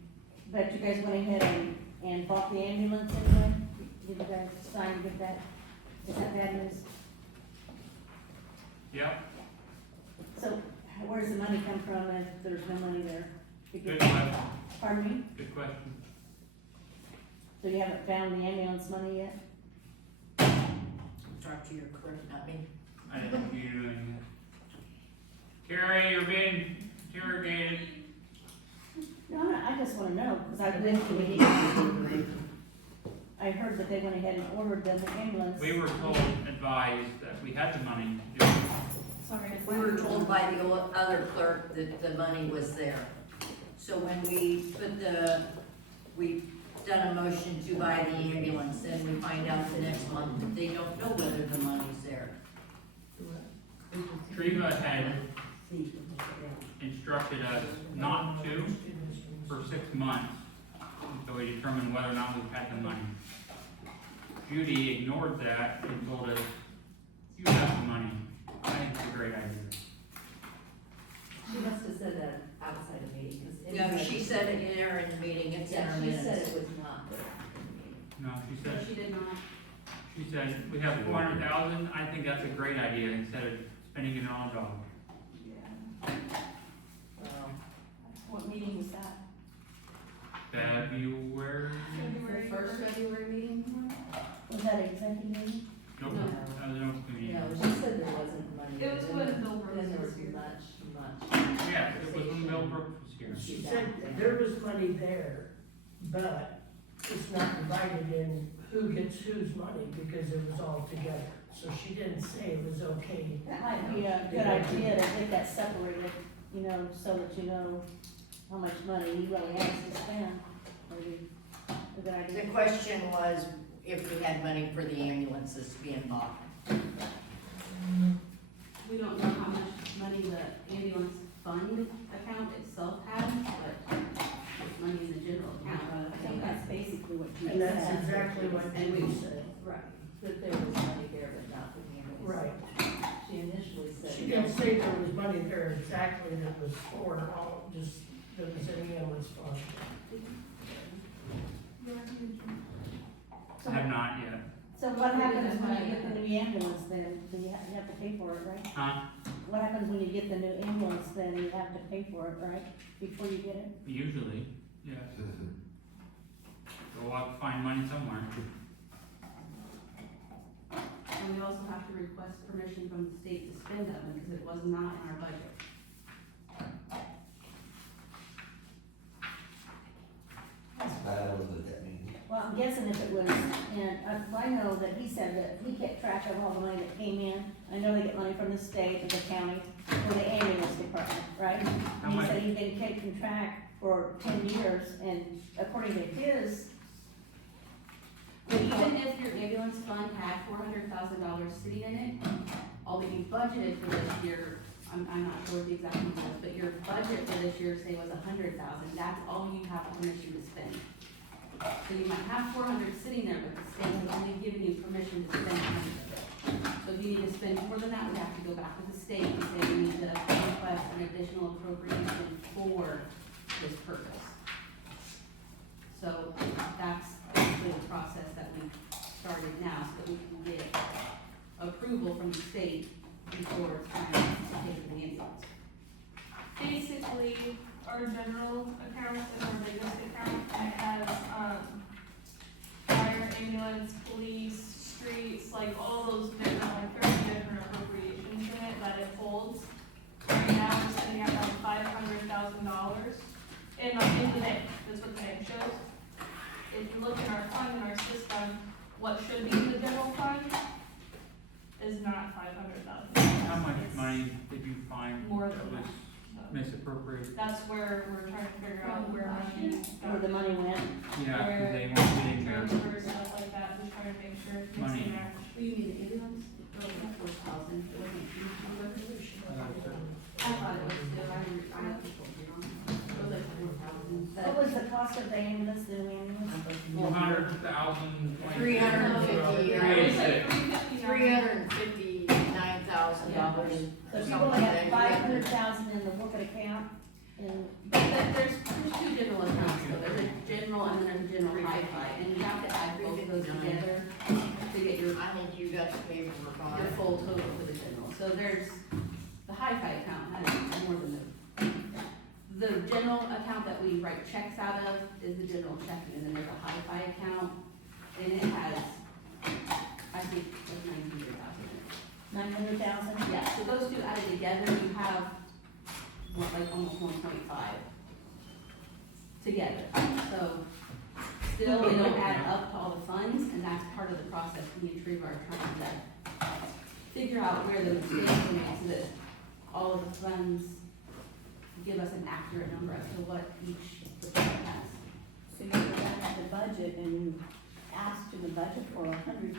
but you guys went ahead and bought the ambulance anyway? Did you guys sign to get that? Is that bad news? Yep, So, where does the money come from if there's no money there? good question, Pardon me? good question. So you haven't found the ambulance money yet? Talk to your clerk, not me. I didn't think you knew anything. Carrie, you're being interrogated. No, I just wanna know, cause I've been to meetings. I heard that they went ahead and ordered the ambulance. We were told, advised that we had the money to do it. Sorry. We were told by the other clerk that the money was there. So when we we've done a motion to buy the ambulance, and we find out the next month that they don't know whether the money's there. Treva had instructed us not to for 6 months until we determined whether or not we had the money. Judy ignored that and told us, you have the money. I think it's a great idea. She must have said that outside of meeting, cause. No, she said it in there in the meeting, it's in Yeah, our she minutes. said it was not there in the meeting. No, she No, said, she did not. she said, we have 400,000, I think that's a great idea instead of spending it on a dog. Well, she said there was money there, but it's not divided in who gets whose money because it was all together. So she didn't say it was okay. That might be a good idea to get that separated, you know, so that you know how much money he really has to spend. Maybe a good idea. The question was if we had money for the ambulances being bought. We don't know how much money the ambulance fund account itself has, but it's money in the general account. I think that's basically what you And that's said. exactly what And Judy we- said. Right, that there was money there, but not for the ambulance. Right. She initially said. She didn't say there was money there exactly that was for all, just, that was in the ambulance fund. I have not yet. So what happens when you get the new ambulance then? So you have to pay for it, right? Huh? What happens when you get the new ambulance then? You have to pay for it, right? Before you get it? Usually, yes. So we'll have to find money somewhere. And we also have to request permission from the state to spend that one, because it was not in our budget. That's bad, what does that mean? Well, I'm guessing if it was, and I know that he said that he kept track of all the money that came in. I know they get money from the state, or the county, or the ambulance department, right? How And he much? said he'd been keeping track for 10 years, and according to his, But even if your ambulance fund had $400,000 sitting in it, all that you budgeted for this year, I'm not sure what the exact number was, but your budget for this year, say, was $100,000, that's all you have permission to spend. So you might have 400 sitting there, but the state has only given you permission to spend 100 of it. So if you need to spend more than that, we have to go back to the state and say we need to request an additional appropriation for this purpose. So that's basically the process that we started now, so that we can get approval from the state before it's time to pay for the ambulance. Basically, our general account is our biggest account, and it has, fire, ambulance, police, streets, like all those different, like 30 different appropriations in it that it holds. Right now, we're sitting at like $500,000 in the bank, that's what the bank shows. If you look in our fund, in our system, what should be in the general fund is not 500,000. How much money did you find More that than was that. misappropriated? That's where we're trying to figure out where money where the money went. Yeah, where because they weren't getting their transfers, stuff like that, just trying to make sure it's Money. mixing match. Well, you mean the ambulance? It was like 4,000, it wasn't a huge number. I thought it was still, I have to hold you on. It was like 4,000. What was the cost of the ambulance, the new ambulance? 400,000. 350, It's like $359,000. So if you only have 500,000 in the working account, and But there's two general accounts, so there's a general and then there's a general hi-fi, and you have to add both of those together to get your I think you got the paperwork on your it. full total for the general. So there's, the hi-fi account has more than the general account that we write checks out of is the general checking, and then there's a hi-fi account, and it has, I think, like 900,000 in it. 900,000? Yeah, so those two added together, you have, what, like almost 1.5 together. So still, they don't add up to all the funds, and that's part of the process. Me and Treva are trying to figure out where the mistakes were made so that all of the funds give us an accurate number as to what each department has. So you go back to the budget and you ask to the budget for 100,000.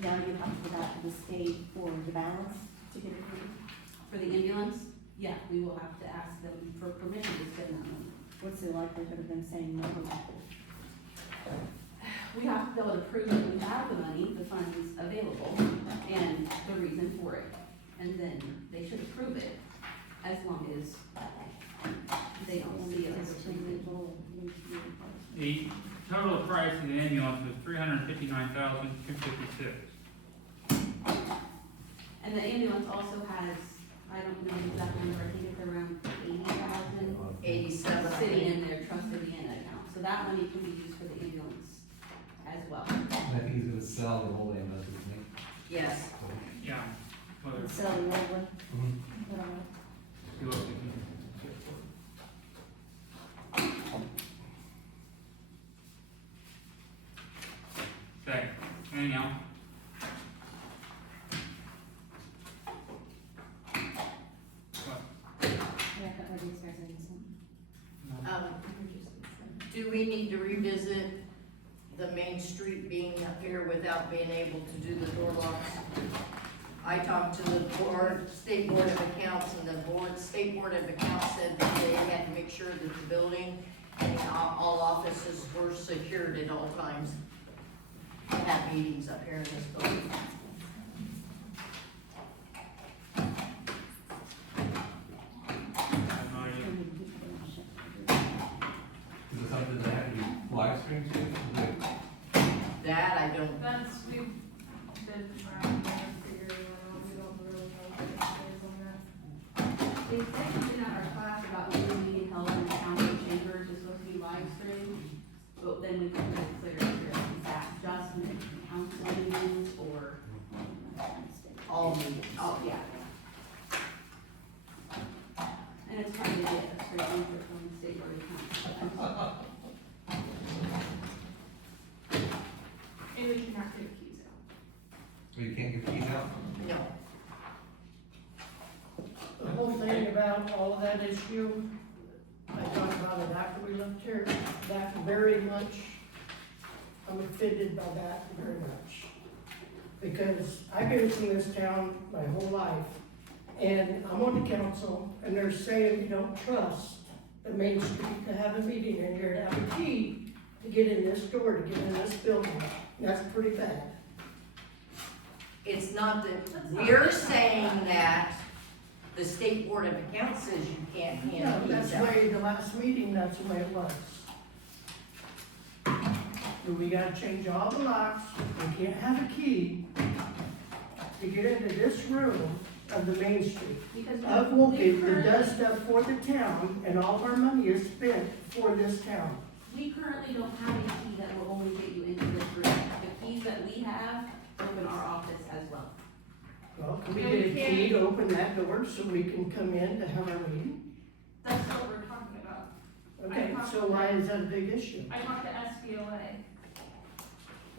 Now you have to go back to the state for the balance to get approved. For the ambulance, yeah, we will have to ask them for permission to spend that money. What's the likelihood of them saying no? We have to be able to prove that we have the money, the funds available, and the reason for it. And then they should approve it, as long as they don't see it as a reason. The total price of the ambulance was $359,256. And the ambulance also has, I don't know the exact number, I think it's around 80,000 87. sitting in their trust in the account. So that money can be used for the ambulance as well. I think he's gonna sell the whole ambulance, isn't Yes. Yeah. Whether Sell the old one? he? I don't know. you look at it. do we need to revisit the Main Street being up here without being able to do the door locks? I talked to the State Board of Accounts, and the State Board of Accounts said that they had to make sure that the building and all offices were secured at all times. To have meetings up here in this building. I'm not even- Is it something that had to be live streamed to? That I don't, That's, we've been trying to figure it out, we don't really know what it is on that. They said something at our class about when the meeting held in the county chambers is supposed to be live streamed, but then we couldn't get clear if that just in council meetings or, all meetings. oh, yeah. And it's hard to get a straight answer from the state board of accounts. And we cannot give keys out. So you can't give keys out? No. The whole thing about all of that issue, I talked about it after we left here, that very much, I'm offended by that very much. Because I've been from this town my whole life, and I'm on the council, and they're saying you don't trust the Main Street to have a meeting in here, to have a key to get in this door, to get in this building. And that's pretty bad. It's not that, we're saying that the State Board of Accounts says you can't hand No, keys that's the out. way, the last meeting, that's the way it was. But we gotta change all the locks, we can't have a key to get into this room of the Main Street. Because Of Woolgate that does stuff for the town, and all of our money is spent for this town. we currently don't have a key that will only get you into this room. The keys that we have open our office as well. Well, can we No, get we a can't. key to open that door so we can come in to have our meeting? That's what we're talking about. Okay, so why is that a big issue? I talked to SBOA,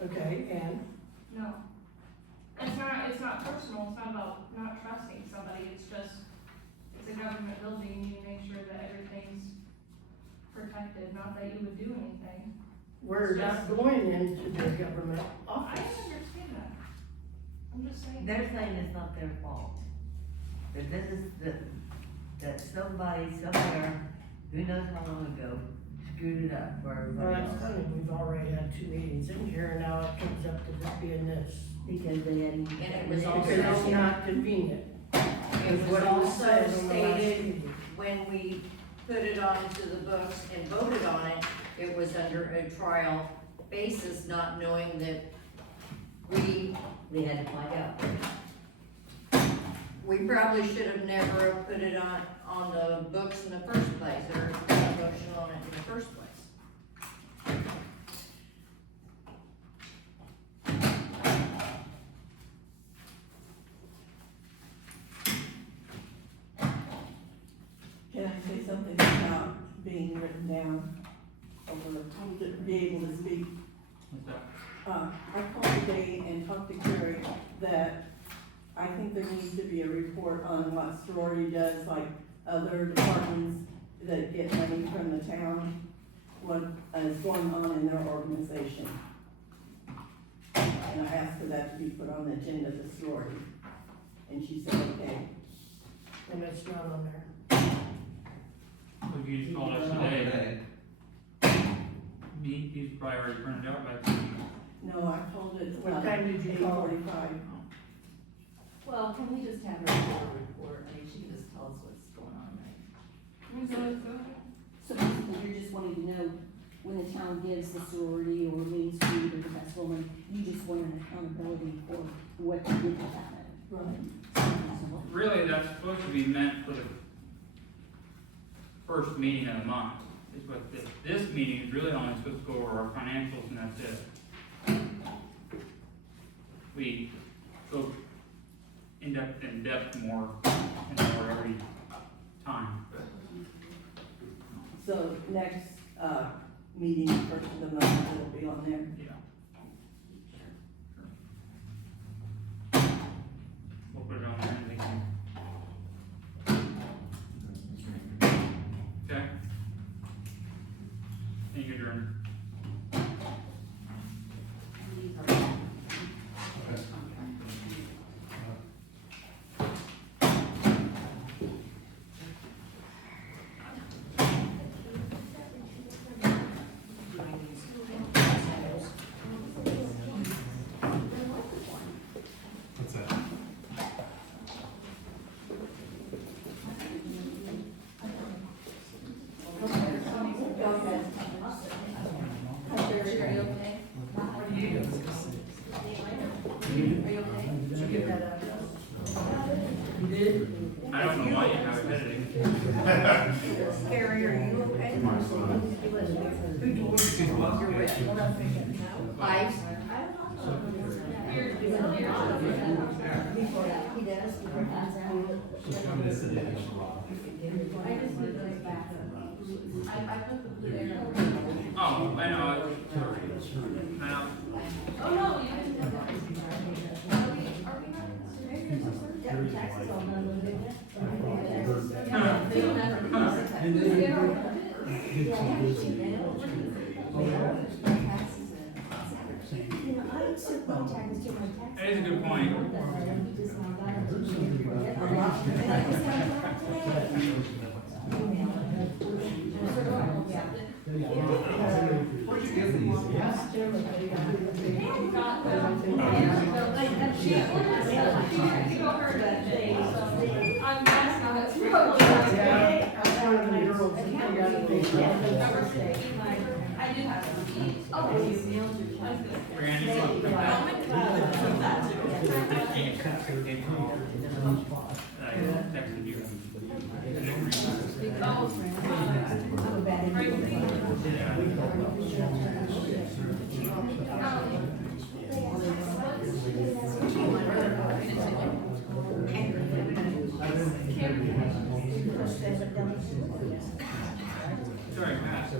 Okay, and, no. It's not personal, it's not about not trusting somebody, it's just, it's a government building, you need to make sure that everything's protected, not that you would do anything. we're not going into the government I office. understand that. I'm just saying. They're saying it's not their fault. That this is, that somebody somewhere, who knows how long ago, screwed it up for Well, everybody that's else. funny, we've already had 2 meetings in here, and now it comes up to this being this. Because they hadn't. And it was Because it's also, not convenient. it was what also said on the last stated meeting. when we put it onto the books and voted on it, it was under a trial basis, not knowing that They had to find out. we probably should have never put it on the books in the first place, or put a motion on it in the first place. Can I say something about being written down over, to be able to speak? What's that? I called today and talked to Carrie that I think there needs to be a report on what sorority does, like other departments that get money from the town, what is going on in their organization. And I asked for that to be put on the agenda, the sorority, and she said, okay. And it's not on there. If you just called us today, he's probably already printed out by the No, I called it, What time did you call? 8:45. Well, can we just have her do a report? I mean, she can just tell us what's going on, right? So basically, you're just wanting to know when the town gives the sorority or Main Street or the festival, money, you just want an accountability for what you did with that money. Right. Really, that's supposed to be meant for the first meeting of the month, is what this meeting is really only supposed to go over our financials and that's it. We go in depth more every time. So next, meeting, first of the month, it'll be on there. Yeah. We'll put it on there and they can. Okay. Meeting adjourned. What's that? I don't know why you have it editing. Gary, are you okay? Five? He does, he provides that. I put the blue arrow. Oh, I know. Now, Oh, no, you didn't. Are we not? Yeah, taxes all done with it. And Who's then- there? You know, I took my taxes to my tax. that is a good point. He just now got it to me. And I just got it out today. Where'd you get these? Yes. Got them. She ordered stuff, she had to go her that day, so I'm guessing that's probably. I did have some. Oh, that's good. Randy, look, I texted you. Sorry, Matt.